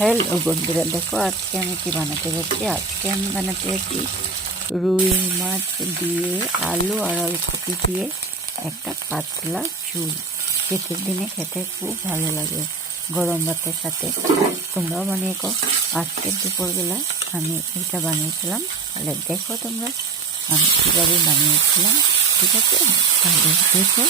Hello বন্ধুরা, দেখো আজকে আমি কি বানাতে যাচ্ছি। আজকে আমি বানাতে যাচ্ছি রুই মাছ দিয়ে আলু আর ওলকপি দিয়ে একটা পাতলা ঝোল। শীতের দিনে খেতে খুব ভালো লাগে গরম ভাতের সাথে। তোমরাও বানিয়ে খাও। আজকের দুপুরবেলা আমি এটা বানিয়েছিলাম, তাহলে দেখো তোমরা আমি কীভাবে বানিয়েছিলাম। ঠিক আছে, তাহলে দেখো